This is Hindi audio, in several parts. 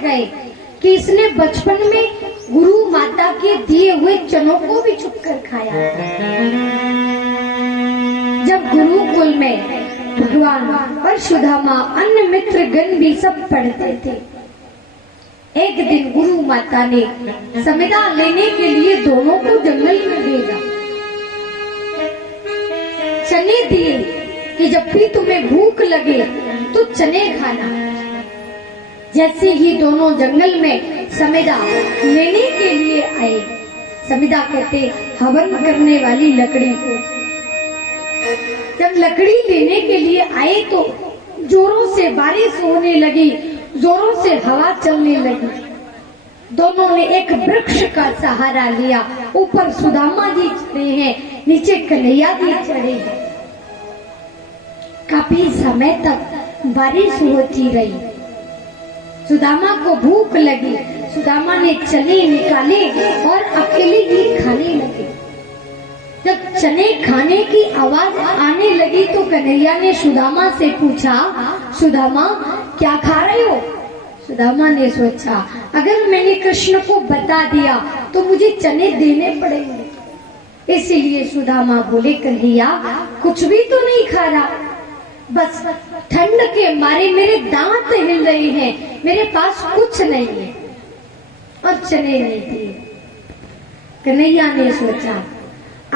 गए कि इसने बचपन में गुरु माता के दिए हुए चनों को भी छुपकर खाया। जब गुरुकुल में भगवान और सुदामा अन्य मित्र गण भी सब पढ़ते थे, एक दिन गुरु माता ने समिधा लेने के लिए दोनों को जंगल में भेजा। चने दिए कि जब भी तुम्हें भूख लगे तो चने खाना। जैसे ही दोनों जंगल में समिधा लेने के लिए आए, समिधा कहते हवन करने वाली लकड़ी को, जब लकड़ी लेने के लिए आए तो जोरों से बारिश होने लगी, जोरों से हवा चलने लगी। दोनों ने एक वृक्ष का सहारा लिया। ऊपर सुदामा जी चढ़े हैं, नीचे कन्हैया जी चढ़े हैं। काफी समय तक बारिश होती रही। सुदामा को भूख लगी, सुदामा ने चने निकाले और अकेले ही खाने लगे। जब चने खाने की आवाज आने लगी तो कन्हैया ने सुदामा से पूछा, सुदामा क्या खा रहे हो? सुदामा ने सोचा, अगर मैंने कृष्ण को बता दिया तो मुझे चने देने पड़ेंगे। इसीलिए सुदामा बोले, कन्हैया कुछ भी तो नहीं खा रहा, बस ठंड के मारे मेरे दांत हिल रहे हैं, मेरे पास कुछ नहीं है। और चने नहीं दिए। कन्हैया ने सोचा,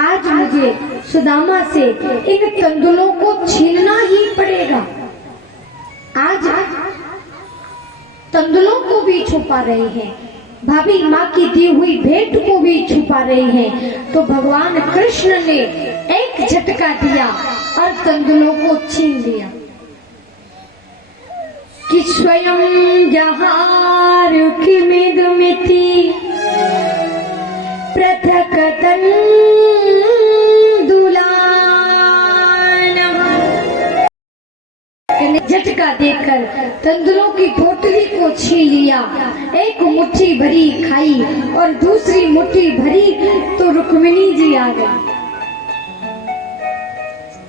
आज मुझे सुदामा से इन तंदुलों को छीनना ही पड़ेगा। आज तंदुलों को भी छुपा रहे हैं, भाभी माँ की दी हुई भेंट को भी छुपा रहे हैं। तो भगवान कृष्ण ने एक झटका दिया और तंदुलों को छीन लिया कि स्वयं जहार की मिदमिति पृथक झटका देकर तंदुलों की पोटली को छीन लिया। एक मुट्ठी भरी खाई और दूसरी मुट्ठी भरी तो रुक्मिणी जी आ गई।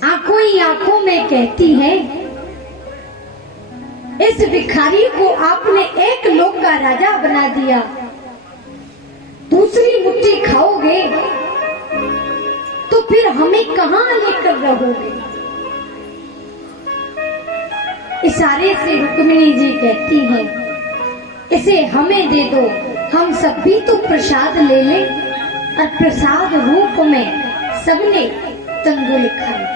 आंखों ही आंखों में कहती है, इस भिखारी को आपने एक लोक का राजा बना दिया, दूसरी मुट्ठी खाओगे तो फिर हमें कहां लेकर रहोगे? इशारे से रुक्मिणी जी कहती हैं, इसे हमें दे दो, हम सब भी तो प्रसाद ले लें। और प्रसाद रूप में सबने तंदुल खाए।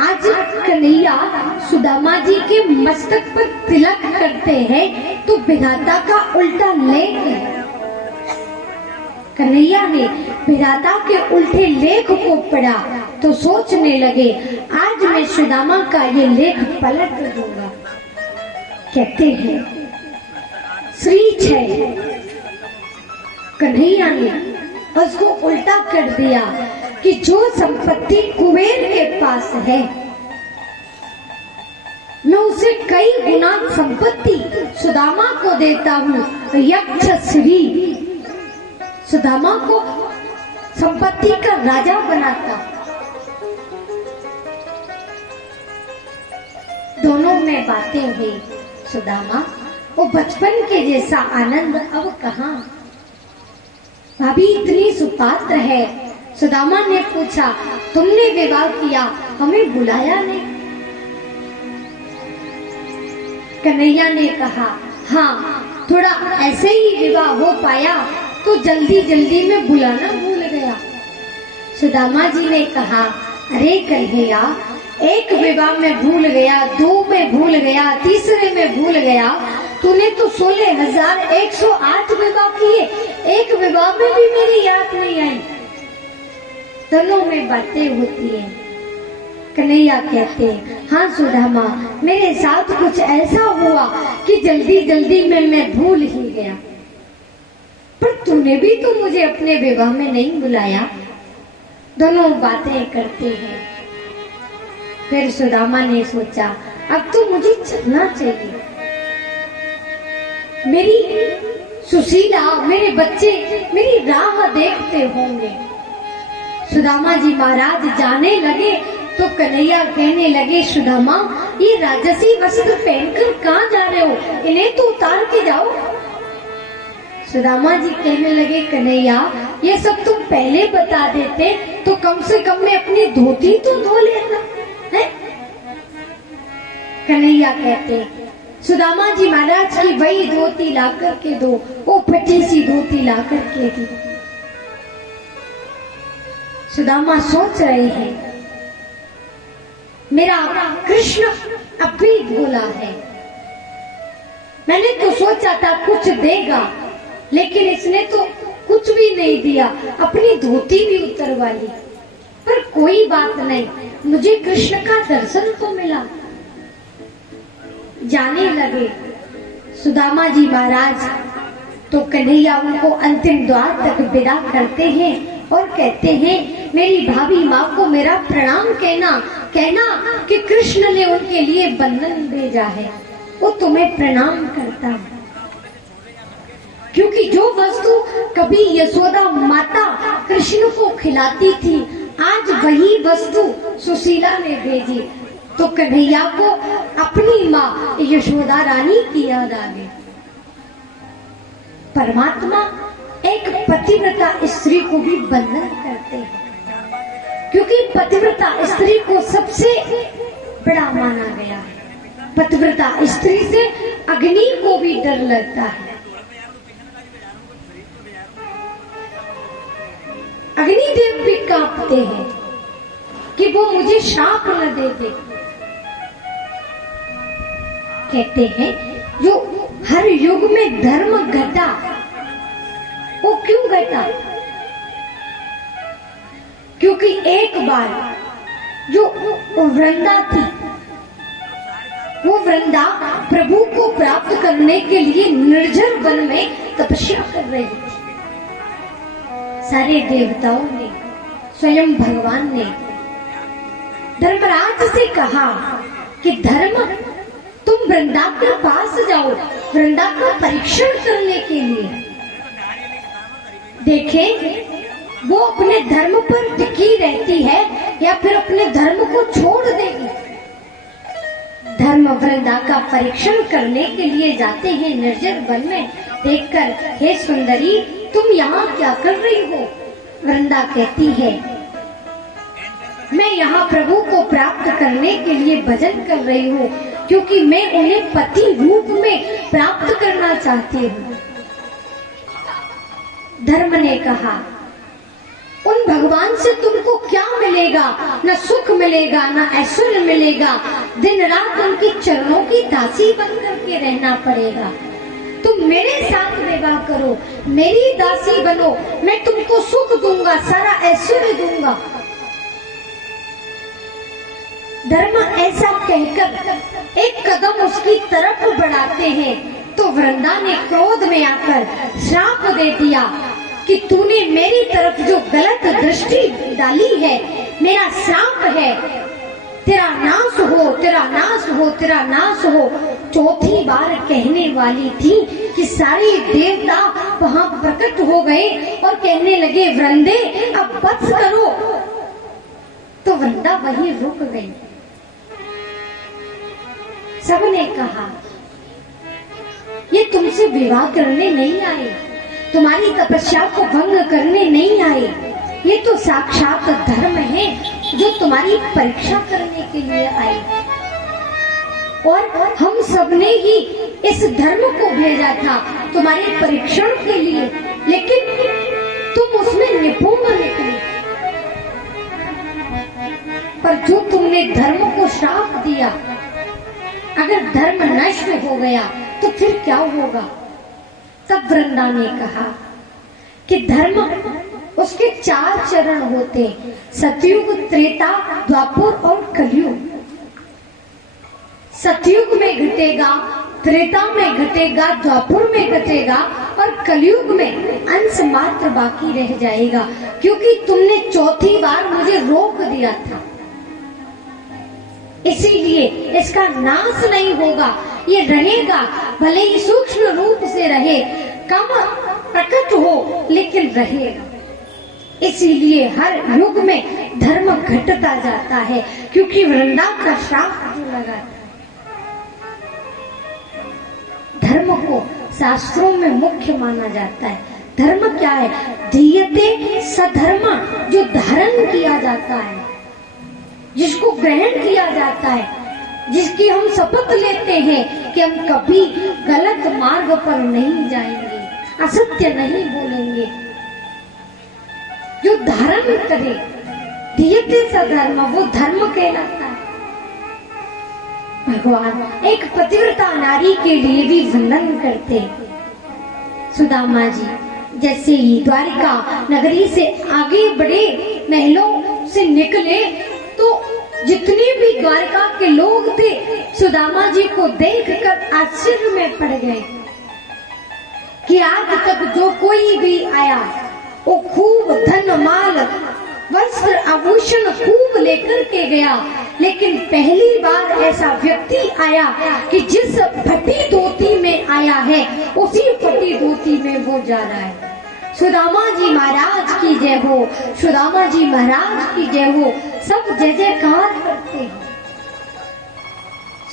आज कन्हैया सुदामा जी के मस्तक पर तिलक करते हैं तो विधाता का उल्टा लेख है। कन्हैया ने विधाता के उल्टे लेख को पढ़ा तो सोचने लगे, आज मैं सुदामा का ये लेख पलट दूंगा। कहते हैं श्री 6 कन्हैया ने उसको उल्टा कर दिया कि जो संपत्ति कुबेर के पास है, मैं उसे कई गुना संपत्ति सुदामा को देता हूँ। यक्ष श्री सुदामा को संपत्ति का राजा बनाता। दोनों में बातें हुई। सुदामा वो बचपन के जैसा आनंद अब कहाँ? भाभी इतनी सुपात्र है। सुदामा ने पूछा, तुमने विवाह किया, हमें बुलाया नहीं? कन्हैया ने कहा, हाँ थोड़ा ऐसे ही विवाह हो पाया तो जल्दी जल्दी में बुलाना भूल गया। सुदामा जी ने कहा, अरे कन्हैया, एक विवाह में भूल गया, 2 में भूल गया, तीसरे में भूल गया, तूने तो 16,108 विवाह किए, एक विवाह में भी मेरी याद नहीं आई। दोनों में बातें होती हैं। कन्हैया कहते हैं, हाँ सुदामा, मेरे साथ कुछ ऐसा हुआ कि जल्दी जल्दी में मैं भूल ही गया, पर तूने भी तो मुझे अपने विवाह में नहीं बुलाया। दोनों बातें करते हैं। फिर सुदामा ने सोचा, अब तो मुझे चलना चाहिए। मेरी सुशीला, मेरे बच्चे मेरी राह देखते होंगे। सुदामा जी महाराज जाने लगे तो कन्हैया कहने लगे, सुदामा ये राजसी वस्त्र पहनकर कहाँ जा रहे हो, इन्हें तो उतार के जाओ। सुदामा जी कहने लगे, कन्हैया ये सब तुम पहले बता देते तो कम से कम मैं अपनी धोती तो धो लेता है। कन्हैया कहते, सुदामा जी महाराज की वही धोती ला करके दो, वो फटी सी धोती ला करके दी। सुदामा सोच रहे हैं, मेरा कृष्ण अब भी भोला है, मैंने तो सोचा था कुछ देगा, लेकिन इसने तो कुछ भी नहीं दिया, अपनी धोती भी उतरवा ली। पर कोई बात नहीं, मुझे कृष्ण का दर्शन तो मिला। जाने लगे सुदामा जी महाराज, तो कन्हैया उनको अंतिम द्वार तक विदा करते हैं और कहते हैं, मेरी भाभी माँ को मेरा प्रणाम कहना कि कृष्ण ने उनके लिए बंधन भेजा है, वो तुम्हें प्रणाम करता है। क्योंकि जो वस्तु कभी यशोदा माता कृष्ण को खिलाती थी, आज वही वस्तु सुशीला ने भेजी, तो कन्हैया को अपनी माँ यशोदा रानी की याद आ गई। परमात्मा एक पतिव्रता स्त्री को भी बंधन करते हैं, क्योंकि पतिव्रता स्त्री को सबसे बड़ा माना गया है। पतिव्रता स्त्री से अग्नि को भी डर लगता है। अग्निदेव भी कांपते हैं कि वो मुझे श्राप न दे दे। कहते हैं जो हर युग में धर्म घटा, वो क्यों घटा? क्योंकि एक बार जो वृंदा थी, वो वृंदा प्रभु को प्राप्त करने के लिए निर्जर वन में तपस्या कर रही थी। सारे देवताओं ने, स्वयं भगवान ने धर्मराज से कहा कि धर्म तुम वृंदा के पास जाओ, वृंदा का परीक्षण करने के लिए। देखें वो अपने धर्म पर टिकी रहती है या फिर अपने धर्म को छोड़ देगी। धर्म वृंदा का परीक्षण करने के लिए जाते हैं निर्जन वन में। देखकर, हे सुंदरी तुम यहाँ क्या कर रही हो? वृंदा कहती है, मैं यहाँ प्रभु को प्राप्त करने के लिए भजन कर रही हूँ, क्योंकि मैं उन्हें पति रूप में प्राप्त करना चाहती हूँ। धर्म ने कहा, उन भगवान से तुमको क्या मिलेगा? न सुख मिलेगा, न ऐश्वर्य मिलेगा, दिन रात उनके चरणों की दासी बनकर के रहना पड़ेगा। तुम मेरे साथ विवाह करो, मेरी दासी बनो, मैं तुमको सुख दूंगा, सारा ऐश्वर्य दूंगा। धर्म ऐसा कहकर एक कदम उसकी तरफ बढ़ाते हैं तो वृंदा ने क्रोध में आकर श्राप दे दिया कि तूने मेरी तरफ जो गलत दृष्टि डाली है, मेरा श्राप है, तेरा नाश हो, तेरा नाश हो, तेरा नाश हो। चौथी बार कहने वाली थी कि सारे देवता वहां प्रकट हो गए और कहने लगे, वृंदे अब बस करो। तो वृंदा वहीं रुक गई। सबने कहा, ये तुमसे विवाह करने नहीं आए, तुम्हारी तपस्या को भंग करने नहीं आए, ये तो साक्षात धर्म है जो तुम्हारी परीक्षा करने के लिए आए। और हम सबने ही इस धर्म को भेजा था तुम्हारे परीक्षण के लिए, लेकिन तुम उसमें निपुण निकले। पर जो तुमने धर्म को श्राप दिया, अगर धर्म नष्ट हो गया तो फिर क्या होगा? तब वृंदा ने कहा कि धर्म उसके 4 चरण होते, सतयुग, त्रेता, द्वापर और कलयुग। सतयुग में घटेगा, त्रेता में घटेगा, द्वापर में घटेगा और कलयुग में अंश मात्र बाकी रह जाएगा, क्योंकि तुमने चौथी बार मुझे रोक दिया था। इसीलिए इसका नाश नहीं होगा, ये रहेगा, भले ही सूक्ष्म रूप से रहे, कम प्रकट हो, लेकिन रहेगा। इसीलिए हर युग में धर्म घटता जाता है, क्योंकि वृंदा का श्राप जो लगा था। धर्म को शास्त्रों में मुख्य माना जाता है। धर्म क्या है? धीयते सधर्म, जो धारण किया जाता है, जिसको ग्रहण किया जाता है, जिसकी हम शपथ लेते हैं कि हम कभी गलत मार्ग पर नहीं जाएंगे, असत्य नहीं बोलेंगे, जो धारण करे, धीयते सधर्म, वो धर्म कहलाता है। भगवान एक पतिव्रता नारी के लिए भी वर्णन करते। सुदामा जी जैसे ही द्वारिका नगरी से आगे बढ़े, महलों से निकले, तो जितने भी द्वारका के लोग थे सुदामा जी को देखकर आश्चर्य में पड़ गए कि आज तक जो कोई भी आया वो खूब धन माल वस्त्र आभूषण खूब लेकर के गया, लेकिन पहली बार ऐसा व्यक्ति आया कि जिस फटी धोती में आया है उसी फटी धोती में वो जा रहा है। सुदामा जी महाराज की जय हो, सुदामा जी महाराज की जय हो, सब जय जयकार करते हैं।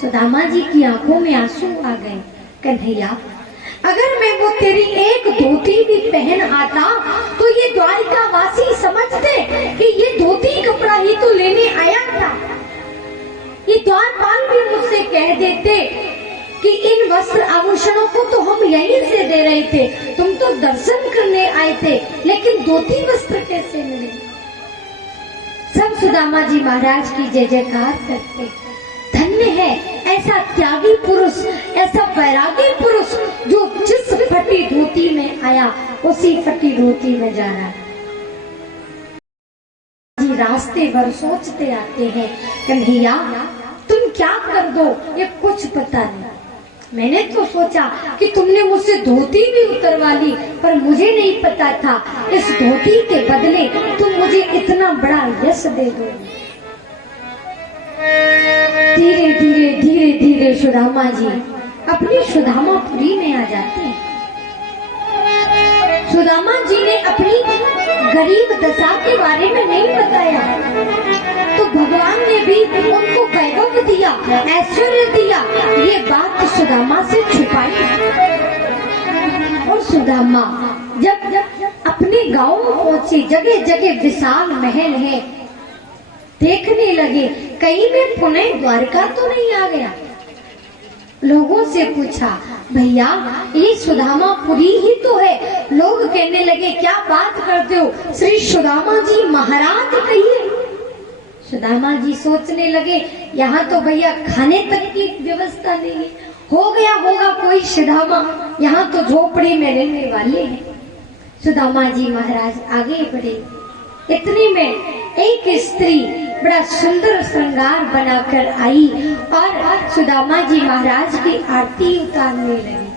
सुदामा जी की आंखों में आंसू आ गए। कन्हैया, अगर मैं वो तेरी एक धोती भी पहन आता तो ये द्वारिका वासी समझते कि ये धोती कपड़ा ही तो लेने आया था। ये द्वारपाल भी मुझसे कह देते कि इन वस्त्र आभूषणों को तो हम यहीं से दे रहे थे, तुम तो दर्शन करने आए थे, लेकिन धोती वस्त्र कैसे मिले? सब सुदामा जी महाराज की जय जयकार करते। धन्य है ऐसा त्यागी पुरुष, ऐसा वैरागी पुरुष जो जिस फटी धोती में आया उसी फटी धोती में जा रहा है। जी रास्ते भर सोचते आते हैं, कन्हैया तुम क्या कर दो ये कुछ पता नहीं। मैंने तो सोचा कि तुमने मुझसे धोती भी उतरवा ली, पर मुझे नहीं पता था इस धोती के बदले तुम मुझे इतना बड़ा यश दे दो। धीरे धीरे धीरे धीरे सुदामा जी अपनी सुदामापुरी में आ जाते हैं। सुदामा जी ने अपनी गरीब दशा के बारे में नहीं बताया, तो भगवान ने भी उनको वैभव दिया, ऐश्वर्य दिया, ये बात सुदामा से छुपाई। और सुदामा जब अपने गांव में पहुंचे, जगह जगह विशाल महल है, देखने लगे कहीं में पुनः द्वारका तो नहीं आ गया। लोगों से पूछा, भैया ये सुदामापुरी ही तो है। लोग कहने लगे, क्या बात करते हो, श्री सुदामा जी महाराज कहिए। सुदामा जी सोचने लगे, यहाँ तो भैया खाने तक की व्यवस्था नहीं है, हो गया होगा कोई सुदामा, यहाँ तो झोपड़ी में रहने वाले हैं। सुदामा जी महाराज आगे बढ़े। इतने में एक स्त्री बड़ा सुंदर श्रृंगार बनाकर आई और सुदामा जी महाराज की आरती उतारने लगी।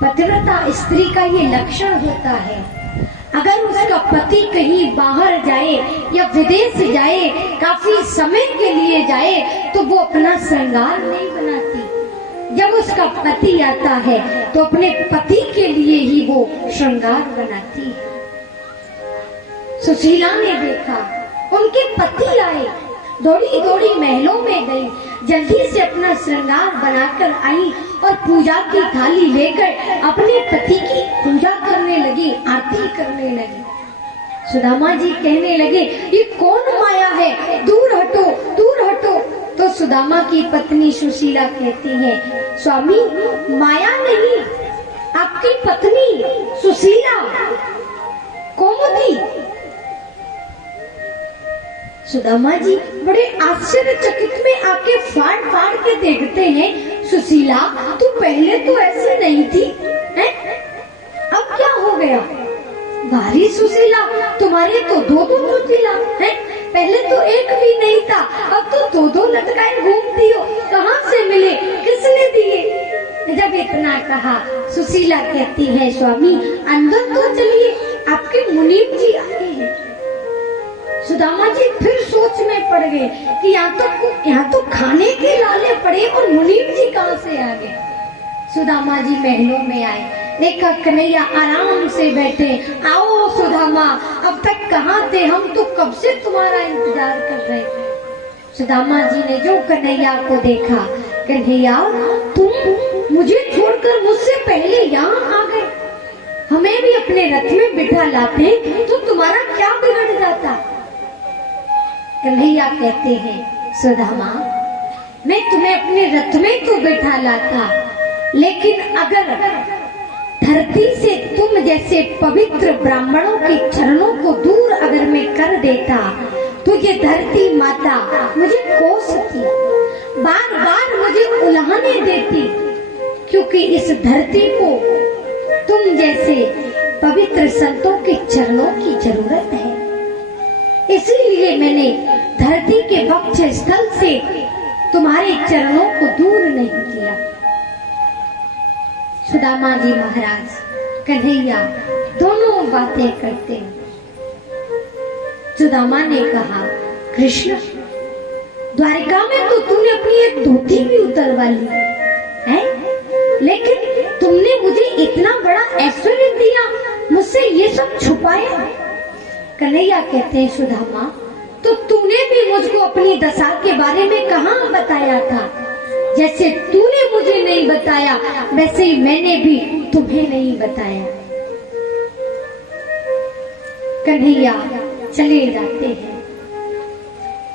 पतिव्रता स्त्री का ये लक्षण होता है, अगर उसका पति कहीं बाहर जाए या विदेश जाए, काफी समय के लिए जाए, तो वो अपना श्रृंगार नहीं बनाती। जब उसका पति आता है तो अपने पति के लिए ही वो श्रृंगार बनाती है। सुशीला ने देखा, उनके पति आए, दौड़ी दौड़ी महलों में गई, जल्दी से अपना श्रृंगार बनाकर आई और पूजा की थाली लेकर अपने पति की पूजा करने लगी, आरती करने लगी। सुदामा जी कहने लगे, ये कौन माया है, दूर हटो दूर हटो। तो सुदामा की पत्नी सुशीला कहती है, स्वामी माया नहीं, आपकी पत्नी सुशीला कोमती। सुदामा जी बड़े आश्चर्यचकित में आके फाड़ फाड़ के देखते हैं, सुशीला तू पहले तो ऐसे नहीं थी, हैं? अब क्या हो गया? भारी सुशीला, तुम्हारे तो दो चोटिला हैं, पहले तो एक भी नहीं था, अब तो दो लटकाए घूमती हो, कहाँ से मिले, किसने दिए? जब इतना कहा, सुशीला कहती है, स्वामी अंदर तो चलिए, आपके मुनीम जी आए हैं। सुदामा जी फिर सोच में पड़ गए कि यहाँ तो खाने के लाले पड़े और मुनीम जी कहाँ से आ गए। सुदामा जी महलों में आए, देखा कन्हैया आराम से बैठे। आओ सुदामा, अब तक कहाँ थे, हम तो कब से तुम्हारा इंतजार कर रहे थे। सुदामा जी ने जो कन्हैया को देखा, कन्हैया तुम मुझे छोड़कर मुझसे पहले यहाँ आ गए। हमें भी अपने रथ में बिठा लाते तो तुम्हारा क्या बिगड़ जाता। कन्हैया कहते हैं, सुदामा मैं तुम्हें अपने रथ में तो बिठा लाता, लेकिन अगर धरती से तुम जैसे पवित्र ब्राह्मणों के चरणों को दूर अगर मैं कर देता तो ये धरती माता मुझे कोसती, बार बार मुझे उल्हाने देती, क्योंकि इस धरती को तुम जैसे पवित्र संतों के चरणों की जरूरत है। इसीलिए मैंने धरती के वक्ष स्थल से तुम्हारे चरणों को दूर नहीं किया। सुदामा जी महाराज कन्हैया दोनों बातें करते हैं। सुदामा ने कहा, कृष्ण द्वारिका में तो तूने अपनी एक धोती भी उतरवा ली है, लेकिन तुमने मुझे इतना बड़ा ऐश्वर्य दिया, मुझसे ये सब छुपाया। कन्हैया कहते हैं, सुदामा तो तूने भी मुझको अपनी दशा के बारे में कहाँ बताया था। जैसे तूने मुझे नहीं बताया वैसे ही मैंने भी तुम्हें नहीं बताया। कन्हैया चले जाते हैं।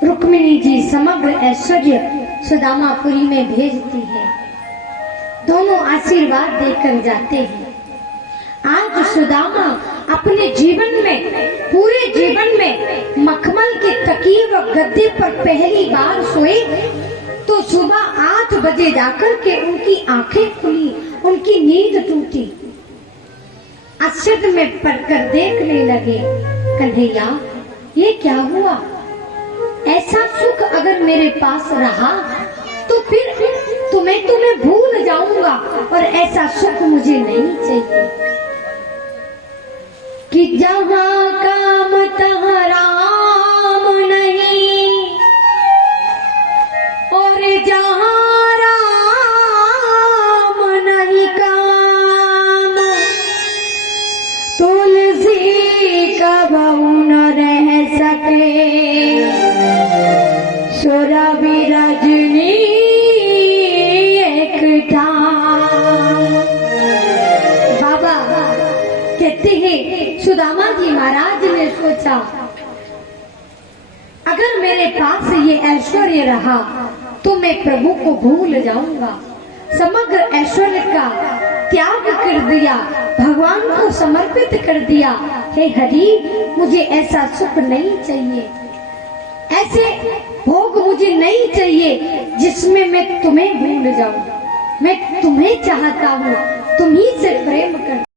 रुक्मिणी जी समग्र ऐश्वर्य सुदामापुरी में भेजती है। दोनों आशीर्वाद देकर जाते हैं। आज सुदामा अपने जीवन में, पूरे जीवन में मखमल के तकिए व गद्दे पर पहली बार सोए तो सुबह 8 बजे जाकर के उनकी आंखें खुली, उनकी नींद टूटी। आश्चर्य में पड़कर देखने लगे, कन्हैया ये क्या हुआ? ऐसा सुख अगर मेरे पास रहा तो फिर तुम्हें भूल जाऊंगा, और ऐसा सुख मुझे नहीं चाहिए कि जहाँ काम तहाँ राम नहीं, और जहाँ राम नहीं काम, तुलसी कबहू न रह सके, सुरभि रजनी एक ठाम। बाबा कहते हैं, सुदामा जी महाराज ने सोचा अगर मेरे पास ये ऐश्वर्य रहा तो मैं प्रभु को भूल जाऊंगा। समग्र ऐश्वर्य का त्याग कर दिया, भगवान को समर्पित कर दिया। हे हरि मुझे ऐसा सुख नहीं चाहिए, ऐसे भोग मुझे नहीं चाहिए जिसमें मैं तुम्हें भूल जाऊं। मैं तुम्हें चाहता हूँ, तुम्ही से प्रेम